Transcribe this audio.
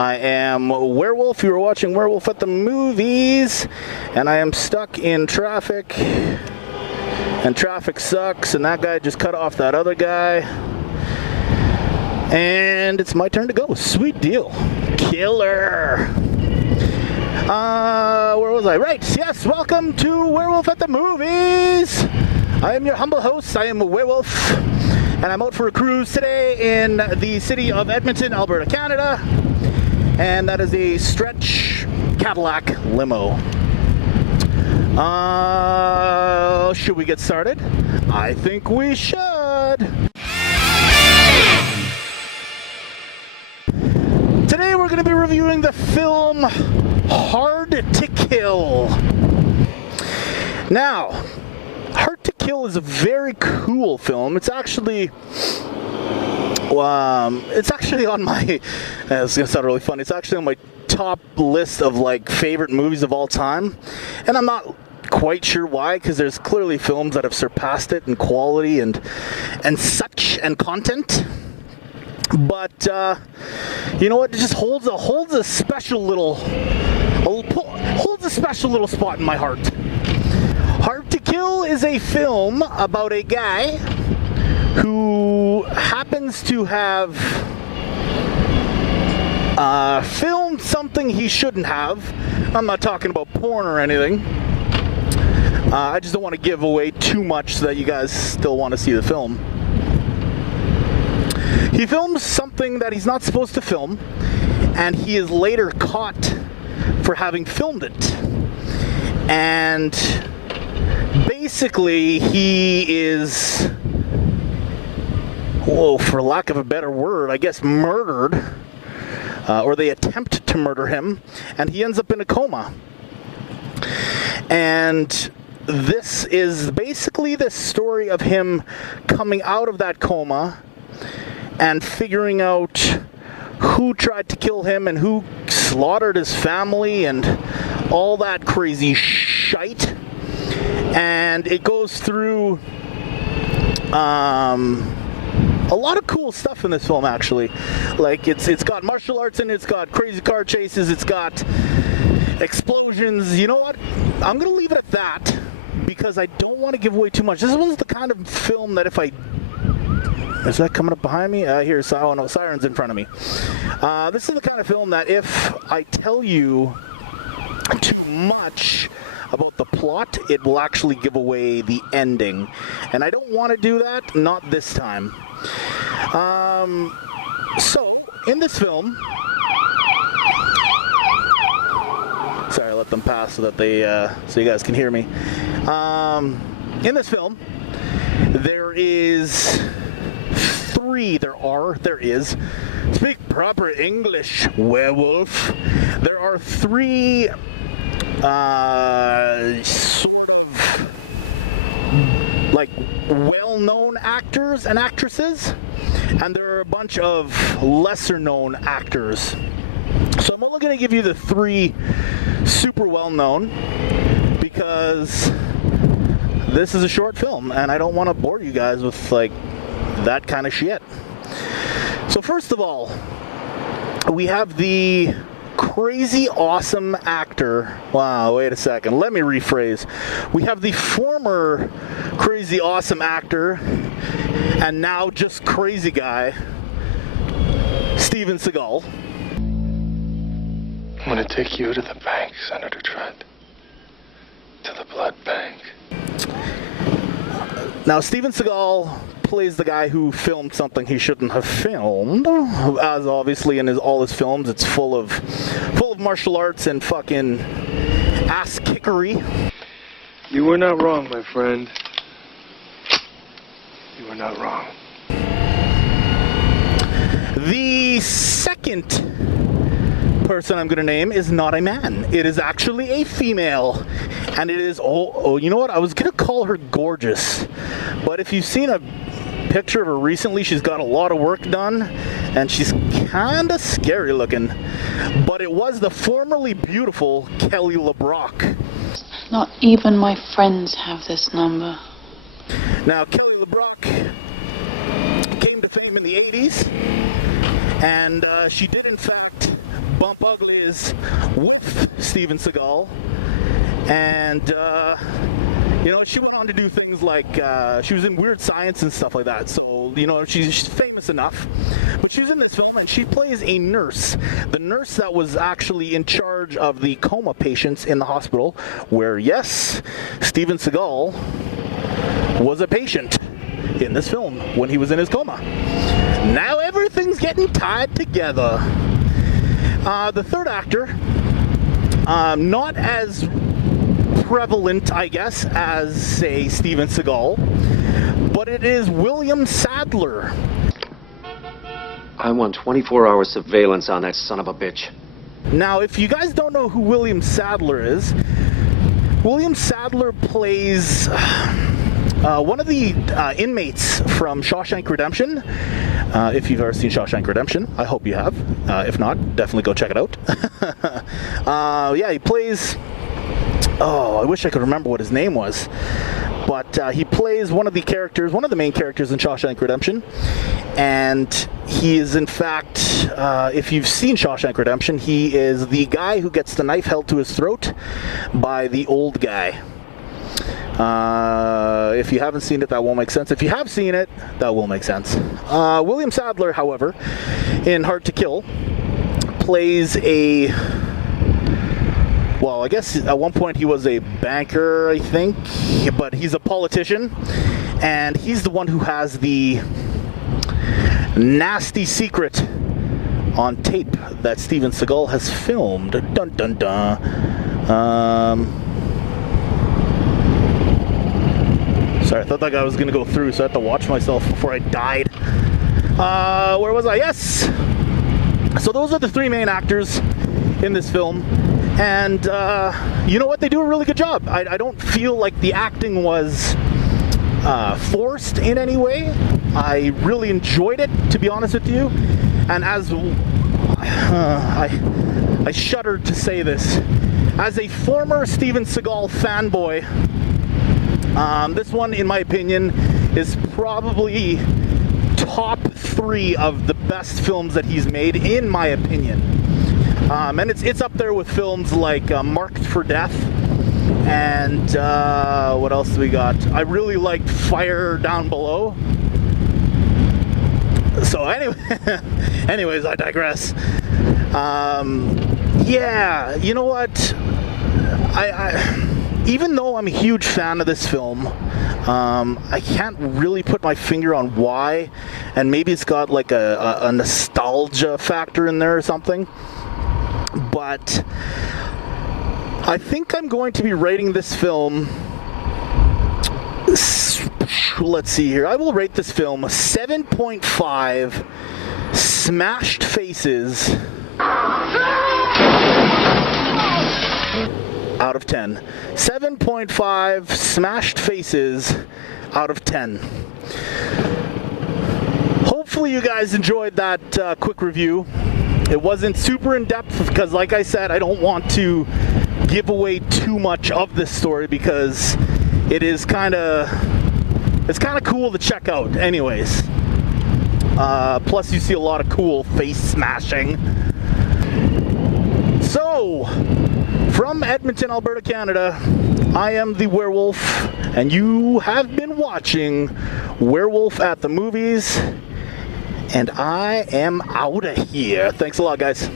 I am Werewolf. You are watching Werewolf at the Movies, and I am stuck in traffic, and traffic sucks, and that guy just cut off that other guy, and it's my turn to go. Sweet deal. Killer. Where was I? Right, yes, welcome to Werewolf at the Movies. I am your humble host. I am a werewolf, and I'm out for a cruise today in the city of Edmonton, Alberta, Canada, and that is a stretch Cadillac limo. Should we get started? I think we should. Today we're going to be reviewing the film Hard to Kill. Now, Hard to Kill is a very cool film. It's actually on my, it's gonna sound really funny, it's actually on my top list of like favorite movies of all time, and I'm not quite sure why, because there's clearly films that have surpassed it in quality and such and content. But you know what? It just holds a special little spot in my heart. Hard to Kill is a film about a guy who happens to have filmed something he shouldn't have. I'm not talking about porn or anything. I just don't want to give away too much so that you guys still want to see the film. He films something that he's not supposed to film, and he is later caught for having filmed it. And basically, he is, for lack of a better word, I guess murdered, or they attempt to murder him, and he ends up in a coma. And this is basically the story of him coming out of that coma and figuring out who tried to kill him and who slaughtered his family and all that crazy shite. And it goes through a lot of cool stuff in this film, actually. Like, it's got martial arts in it, it's got crazy car chases, it's got explosions. You know what? I'm going to leave it at that because I don't want to give away too much. This was the kind of film that if I... Is that coming up behind me? Oh no, Siren's in front of me. This is the kind of film that if I tell you too much about the plot, it will actually give away the ending. And I don't want to do that, not this time. So, in this film... Sorry, I let them pass so that they, so you guys can hear me. In this film, there is... Speak proper English, werewolf. There are three sort of like well-known actors and actresses, and there are a bunch of lesser-known actors. So I'm only going to give you the three super well-known because this is a short film and I don't want to bore you guys with like that kind of shit. So first of all, we have the crazy awesome actor. Wow, wait a second. Let me rephrase. We have the former crazy awesome actor and now just crazy guy, Steven Seagal. I'm gonna take you to the bank, Senator Trent. To the blood bank. Now, Steven Seagal plays the guy who filmed something he shouldn't have filmed, as obviously in all his films, it's full of martial arts and fucking ass kickery. You were not wrong, my friend. You were not wrong. The second person I'm going to name is not a man. It is actually a female. And it is, you know what? I was going to call her gorgeous. But if you've seen a picture of her recently, she's got a lot of work done. And she's kind of scary looking. But it was the formerly beautiful Kelly LeBrock. Not even my friends have this number. Now, Kelly LeBrock came to fame in the 80s. And she did, in fact, bump uglies with Steven Seagal. And, you know, she went on to do things like, she was in Weird Science and stuff like that. So, you know, she's famous enough. But she was in this film, and she plays a nurse. The nurse that was actually in charge of the coma patients in the hospital, where, yes, Steven Seagal was a patient in this film when he was in his coma. Now everything's getting tied together. The third actor, not as prevalent, I guess, as, say, Steven Seagal, but it is William Sadler. I want 24-hour surveillance on that son of a bitch. Now, if you guys don't know who William Sadler is, William Sadler plays one of the inmates from Shawshank Redemption. If you've ever seen Shawshank Redemption, I hope you have. If not, definitely go check it out. Yeah, he plays... Oh, I wish I could remember what his name was. But he plays one of the characters, one of the main characters in Shawshank Redemption. And he is, in fact, if you've seen Shawshank Redemption, he is the guy who gets the knife held to his throat by the old guy. If you haven't seen it, that won't make sense. If you have seen it, that will make sense. William Sadler, however, in Hard to Kill, plays a... Well, I guess at one point he was a banker, I think, but he's a politician, and he's the one who has the nasty secret on tape that Steven Seagal has filmed. Dun dun dun. Sorry, I thought that guy was gonna go through, so I had to watch myself before I died. Where was I? Yes! So those are the three main actors in this film. And you know what? They do a really good job. I don't feel like the acting was forced in any way. I really enjoyed it, to be honest with you. And as I shuddered to say this, as a former Steven Seagal fanboy, this one, in my opinion, is probably top 3 of the best films that he's made, in my opinion. And it's up there with films like Marked for Death, and what else do we got? I really liked Fire Down Below. So anyway, anyways, I digress. Yeah, you know what? I even though I'm a huge fan of this film, I can't really put my finger on why, and maybe it's got like a nostalgia factor in there or something. But I think I'm going to be rating this film, let's see here, I will rate this film 7.5 smashed faces out of 10. 7.5 smashed faces out of 10. Hopefully you guys enjoyed that quick review. It wasn't super in-depth because, like I said, I don't want to give away too much of this story because it is kind of cool to check out anyways. Plus you see a lot of cool face smashing. So, from Edmonton, Alberta, Canada, I am the Werewolf, and you have been watching Werewolf at the Movies. And I am out of here. Thanks a lot, guys.